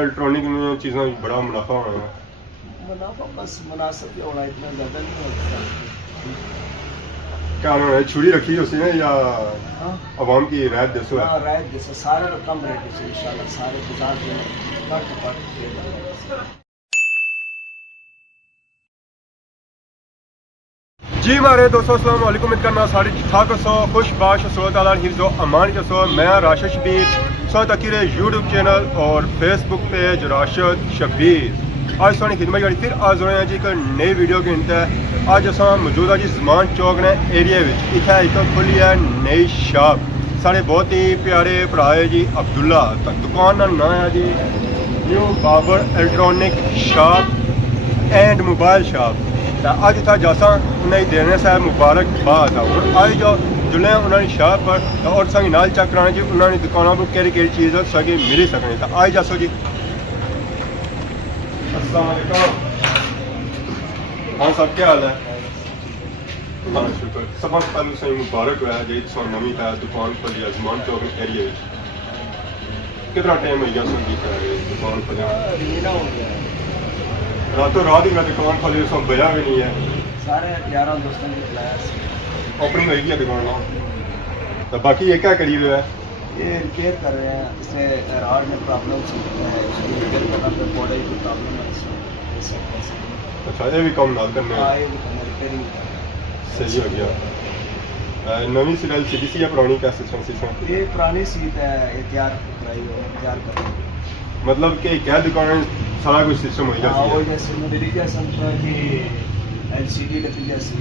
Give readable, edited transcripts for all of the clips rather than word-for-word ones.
Electronic में चीज़ों में बड़ा मुनाफा होना है। मुनाफा बस मुनासिब ही होना, इतना ज़्यादा नहीं होता। क्या उन्होंने छुरी रखी है उसने या आवाम की रायत दसो है? हाँ रायत जैसे सारे कम रेट से इंशाल्लाह सारे गुजार के कट जी हमारे दोस्तों अस्सलाम वालेकुम। उम्मीद करना सारी ठीक ठाक सो खुश बाश सो ताला हिफ्ज़ो अमान के सो। मैं राशिद शबीर सो तकीर यूट्यूब चैनल और फेसबुक पेज राशिद शबीर। आज सोनी खिदमत गाड़ी फिर आज रहे हैं जी एक नई वीडियो के अंत है। आज अस मौजूद है जी ज़मान चौक ने एरिया इतना एक खुली है नई शॉप। साढ़े बहुत ही प्यारे भरा है जी अब्दुल्ला। दुकान का नाम है जी new Babar electronic shop and mobile shop. अज इतना जासा उन्हें देने से मुबारकबाद और आज जो जुले उन्होंने शॉप पर और संग नाल चेक कराना जी उन्होंने दुकानों को केड़ी केड़ी चीज़ सके मिली सकने। तो आज जासो जी। अस्सलाम वालेकुम। हाँ सब क्या हाल है? हाँ शुक्र। सब पहले से मुबारक हुआ है जी सो नवी है दुकान पर जी ज़मान चौक एरिया। कितना टाइम हो गया सो दुकान पर? रातों रात ही मैं दुकान खोली उसमें बजा भी नहीं है। सारे यारों दोस्तों ने बुलाया ओपनिंग होगी है दुकान। तो बाकी ये क्या करीब है? ये रिपेयर कर रहे हैं, इसमें राड में प्रॉब्लम है, उसकी रिपेयर करना पे बॉडी की प्रॉब्लम है इसमें। अच्छा ये भी कम ना करने रिपेयरिंग सही हो गया। नवी सीट LCD सी या पुरानी क्या सिस्टम सी? ये पुरानी सीट है, ये तैयार कराई हो तैयार कर रहे हैं। मतलब कि क्या दुकान सारा कुछ सिस्टम हो गया? वो जैसे मेरी जैसा कि LCD लगी जैसी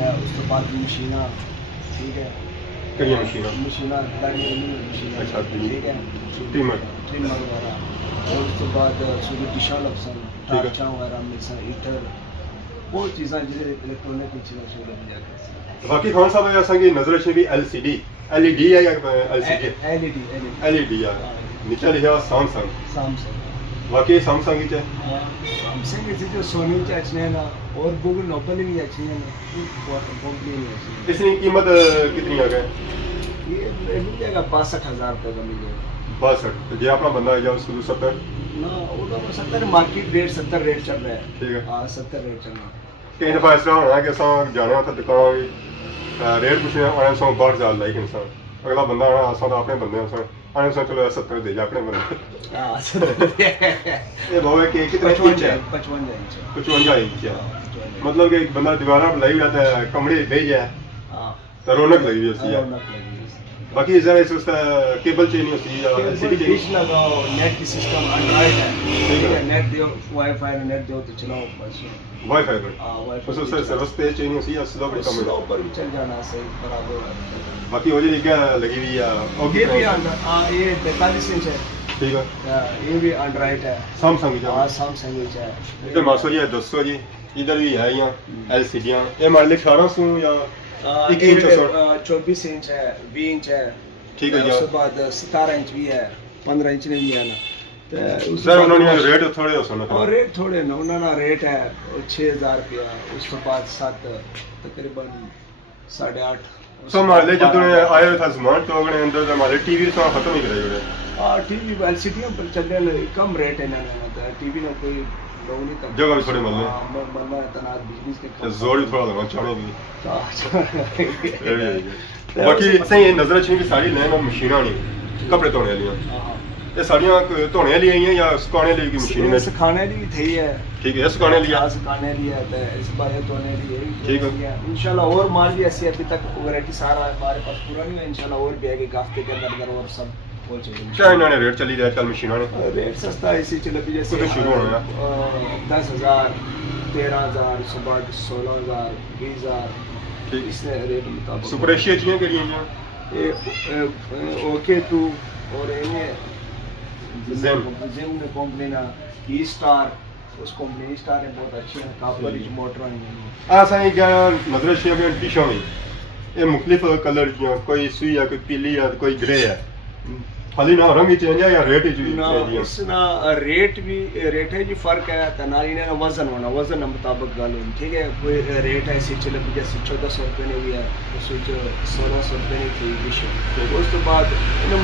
उस तो बाद मशीना ठीक है करिए मशीना मशीना अच्छा ठीक है ट्रिमर वगैरह और उस तो बाद सूर्य टिशा लपसन टार्चा वगैरह मिक्सर हीटर वो चीज़ें जिसे इलेक्ट्रॉनिक की चीज़ें से लग जाती हैं। बाकी कौन सा है ऐसा कि नजर से भी LCD LED है या LCD? LED है। नीचे लिखा सैमसंग। बाकी सैमसंग ही है। सैमसंग की जो सोनी की अच्छी है ना और गूगल नोबल भी अच्छी है ना कंपनी है। इसकी कीमत कितनी आ गई? ये मिल जाएगा 62,000 रुपये का मिल जाएगा। 62 तो जो अपना बंदा है उसको 70 ना वो तो 70 मार्केट रेट 70 रेट चल रहा है। ठीक है हाँ 70 रेट चल रहा है। कहीं दफा ऐसा होना है कि जाने था दुकान रेट पूछने आने 62,000 लाइक इंसान अगला बंदा आना आसा तो अपने बंदे आने से चलो 70 दे जा अपने बंदे। ये बहुत है कि कितने इंच है? 55 इंच है। मतलब कि एक बंदा दीवार पर लाई रहता है कमरे भेज है तो रौनक लगी हुई है। बाकी जरा इसका केबल चाहिए होती है या LCD डिश लगाओ नेट की सिस्टम एंड्रॉइड है ठीक है नेट दो वाईफाई नेट दो तो चलाओ बस वाईफाई पर। हां वाईफाई उससे सर्विस तेज चाहिए होती है स्लो भी कम है ऊपर भी चल जाना सही बराबर। बाकी वो जी क्या लगी हुई है और ये भी हां ये 45 इंच है ठीक है। ये भी एंड्रॉइड है सैमसंग की। हां सैमसंग की है। इधर 900 जी 200 जी इधर भी है यहाँ LCD ये मॉडल 1800 या 21 इंच 24 इंच है 20 इंच है ठीक है। उसके बाद 17 इंच भी है 15 इंच भी है ना सर उन्होंने रेट थोड़े हो सुना और रेट थोड़े ना उन्होंने रेट है 6,000 रुपया उसके बाद 7 तकरीबन 8.5 सो हमारे जब आए था ज़मान चौक ने अंदर हमारे टीवी तो खत्म ही कराई उन्होंने। हां टीवी LCD पर चल रहे कम रेट है ना टीवी में कोई लोग नहीं कर जगह भी थोड़ी मतलब तना बिजनेस के जोर ही थोड़ा लगा चाने भी। तो बाकी सही नजर अच्छी की सारी नए मशीनां नहीं कपड़े धोने वाली ये सारियां धोने वाली आई हैं या सुखाने वाली की मशीन है? सुखाने वाली भी थी है ठीक है सुखाने वाली है सुखाने वाली है तो इस बार ये धोने वाली है ठीक है इंशाल्लाह। और माल भी ऐसी अभी तक वैरायटी सारा हमारे पास पूरा नहीं है इंशाल्लाह और भी आगे हफ्ते के अंदर और सब हो जाएगा। क्या इन्होंने रेट चली रहा है कल मशीनों ने? रेट सस्ता ऐसी चले भी जैसे शुरू होना 10,000 13,000 16,000 20,000 ठीक इसने रेट मुताबिक सुपर एशिया चाहिए के लिए ये ओके टू और ये जिम कंपनी ना ई स्टार उस कंपनी स्टार है बहुत अच्छी है काफी मोटर है। सही क्या नजर एशिया में डिशों में ये मुख्तलिफ कलर की कोई सुई है कोई पीली है कोई ग्रे है खाली ना रंग ही चेंज है या रेट ही चेंज है? इसना रेट है जी फर्क है तनाली ने वजन होना वजन मुताबिक गाल होनी ठीक है। कोई रेट है ऐसी चले जैसे 1400 रुपये ने भी है उस 1600 रुपये ने थी डिश उस तो बाद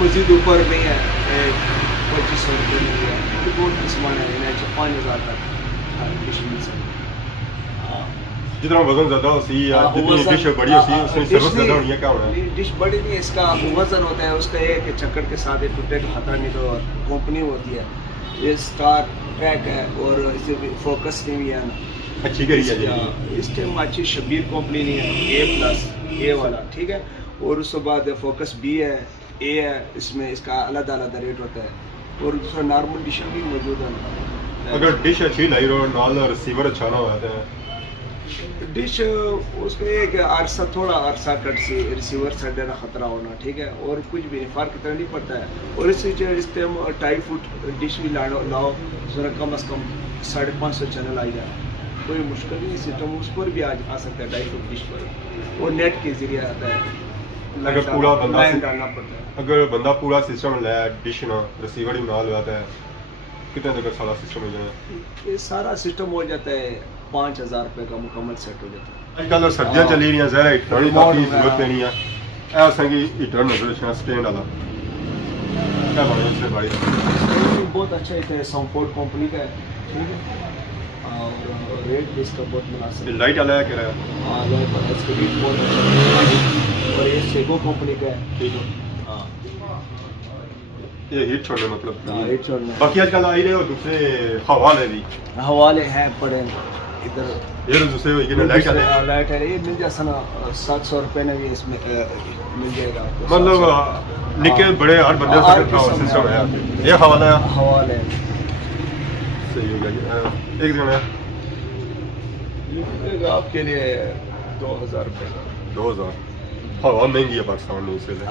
मजीद ऊपर नहीं है 2500 रुपये ने भी है सॉफ्ट गोल्ड के सामान है इन्हें 5,000 तक डिश मिल सकती है। जितना वजन ज़्यादा होती है या जितनी डिश बड़ी होती है उसमें सर्विस ज़्यादा होनी है, क्या होना है? डिश बड़ी नहीं है, इसका वजन होता है उसका, ये कि चक्कर के साथ ये टूटे का खतरा नहीं, तो कंपनी होती है ये स्टार ट्रैक है और इसे फोकस नहीं भी है ना अच्छी करी है इस टाइम अच्छी शबीर कंपनी नहीं है A+ A वाला, ठीक है। और उसके बाद फोकस B है, A है, इसमें इसका अलग अलग रेट होता है और दूसरा नॉर्मल डिश भी मौजूद है। अगर डिश अच्छी लाई रो नाल रिसीवर अच्छा ना होता है डिश उसका ये कि अरसा थोड़ा अरसा कट से रिसीवर से देना खतरा होना, ठीक है, और कुछ भी नहीं फ़र्क इतना नहीं पड़ता है। और इस टाइम 2.5 फुट डिश भी लाओ जरा कम से कम 550 चैनल आ जाए, कोई मुश्किल नहीं सिस्टम उस पर भी आज आ सकता है 2.5 फुट डिश पर, और नेट के जरिए आता है। अगर पूरा बंदा डालना पड़ता है, अगर बंदा पूरा सिस्टम ले डिश ना रिसीवर भी ना लगाता है कितने तक सारा सिस्टम हो जाए? ये सारा सिस्टम हो जाता है 5,000 रुपये का मुकम्मल सेट हो जाता है। आजकल तो सर्दियाँ चली रही हैं, ज़रा हीटर की काफ़ी जरूरत नहीं है, ऐसा कि हीटर नजर स्टैंड वाला क्या बना इससे भाई? बहुत अच्छा है, सॉम्फोर्ड कंपनी का है, ठीक है, और रेट भी इसका बहुत मुनासिब है। लाइट वाला है क्या? हाँ लाइट वाला इसका भी बहुत अच्छा है, और ये सेगो कंपनी का है, ठीक है। हाँ ये हीट छोड़ने मतलब हीट छोड़ना। बाकी आजकल आ ही रहे और दूसरे हवाले भी हवाले हैं पड़े इधर, ये तो दूसरे होगी ना लाइट वाले लाइट है, ये मिल जाए ना 700 रुपये में भी इसमें मिल जाएगा आपको, मतलब निके बड़े हर बंदे से सिस्टम है। ये हवाला है, हवाले सही हो गया। एक दिन है ये मिलेगा आपके लिए 2,000 रुपये का। 2000 हवा महंगी है पाकिस्तान में इसलिए।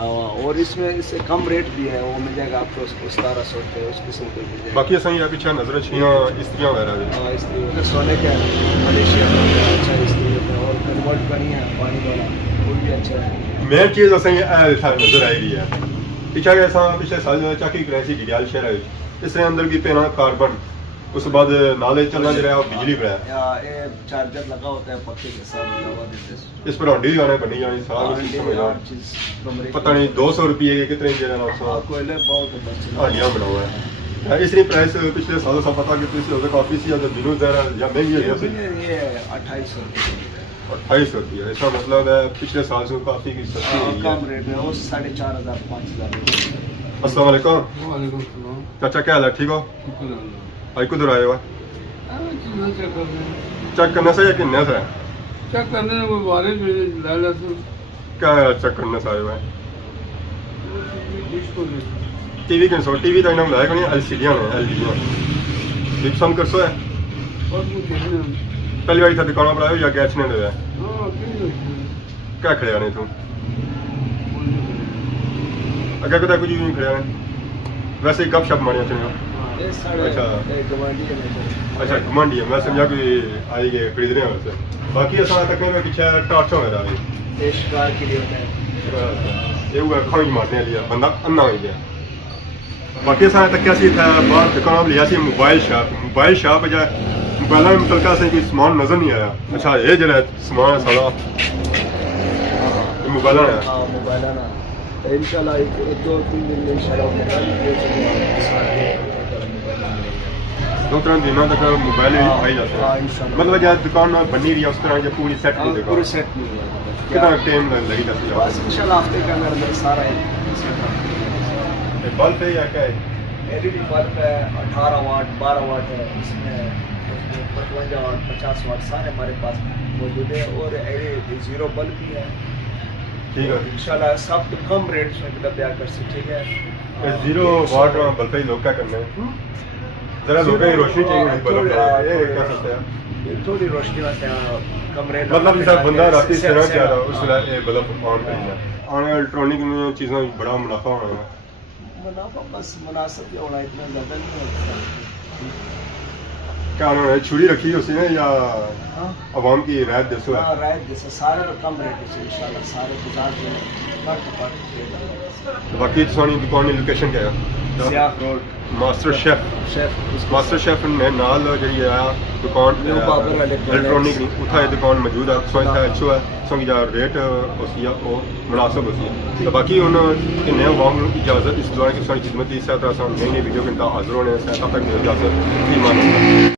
और इसमें इससे कम रेट भी है, वो मिल जाएगा आपको 1700 रुपये उसके से मिल जाएगा। बाकी ऐसा ही है पीछे नजर छियाँ स्त्रियाँ वगैरह भी। हाँ इस्त्री उधर सोने का मलेशिया का अच्छा इस्त्री होता है, और कन्वर्ट का नहीं है पानी वाला, वो भी अच्छा है। मेन चीज़ ऐसा ही नजर आई रही है पीछे ऐसा पिछले साल जो चाकी कराची डडियाल शहर है इसके अंदर की पेना कार्बन उस बाद नाले चलना जो है बिजली पर है, ये चार्जर लगा होता है पक्के के साथ लगा देते हैं, इस पर हंडी जाने बनी जानी सारा सिस्टम है हर चीज़ कमरे पता नहीं 200 रुपये के कितने जो है ना उसका कोयले बहुत अच्छा हानियाँ बना हुआ है। इसलिए प्राइस पिछले सालों से पता कि पिछले होते काफ़ी सी ज़्यादा दिनों ज़रा या महंगी है ये 2800 2800 रुपये, इसका मतलब है पिछले साल से काफ़ी की सस्ती है कम रेट में, वो 4,500 5,000। अस्सलाम वालेकुम चाचा, क्या हाल है? ठीक हो? आज किधर आए हुआ? चेक करने से या किन्ने से? चेक करने में बारिश क्या चेक करने से आए हुए? टीवी कैसे हो? टीवी तो इन्होंने लाया नहीं, LCD ने LG ठीक पसंद कर सो है पहली बार था दुकान पर आए या गैस ने ले क्या खड़े आने तुम अगर कदा कुछ नहीं खड़े आने वैसे ही गप शप मारिया चुनिया। अच्छा घुमांडी है, मैं समझा कि आई गए खरीदने वैसे। बाकी ऐसा तक में पीछे टॉर्च वगैरह है ये शिकार के लिए होता है, ये वो खाई मारने लिया बंदा अन्ना हो गया। बाकी ऐसा तक क्या सी था बाहर दुकान लिया सी मोबाइल शॉप बजाय मोबाइल में मुतलका से कोई सामान नजर नहीं आया। अच्छा ये जरा सामान सारा मोबाइल है। हाँ मोबाइल ना इंशाल्लाह 2-3 दिन में इंशाल्लाह दो-तीन दिनों तक मोबाइल आई जाते हैं, मतलब जहाँ दुकान बनी रही है उस तरह जो पूरी सेट नहीं पूरी सेट नहीं है, कितना टाइम लगी जाती है? बस इंशाल्लाह हफ्ते के अंदर सारा बल्ब है या क्या है? LED बल्ब है 18 वाट 12 वाट है, इसमें 55 वाट 50 वाट सारे हमारे पास मौजूद है, और जीरो बल्ब भी है। ठीक है इंशाल्लाह सब कम रेट में तैयार कर सकते, ठीक है। 0 वाट बल्ब ही लोग क्या करना है जरा लोग की रोशनी चाहिए बल्ब ये क्या सकते हैं ये थोड़ी रोशनी वास्ते कमरे मतलब जैसा बंदा रात से रह जा रहा है उस ये बल्ब ऑन करना और इलेक्ट्रॉनिक में चीज़ों में बड़ा मुनाफा होना है। मुनाफा बस मुनासिब होना, इतना ज़्यादा नहीं होता। क्या उन्होंने छुरी रखी है उसने या आवाम की रायत जैसे है? हाँ रायत जैसे सारे तो कम रेट से इंशाल्लाह सारे बाजार में कट बाकी तुम्हारी दुकान की लोकेशन क्या है? सियाह road master chef master chef ने नाल जी दुकान न्यू बाबर इलेक्ट्रॉनिक उत्थे दुकान मौजूद है सो इतना अच्छो है सो जा रेट उसी वो मुनासिब होती है तो बाकी उन इन्हें वांग इजाज़त इस दौरान की सारी खिदमत इस तरह नई नई वीडियो के हाजिर होने से तब तक इजाज़त फी मान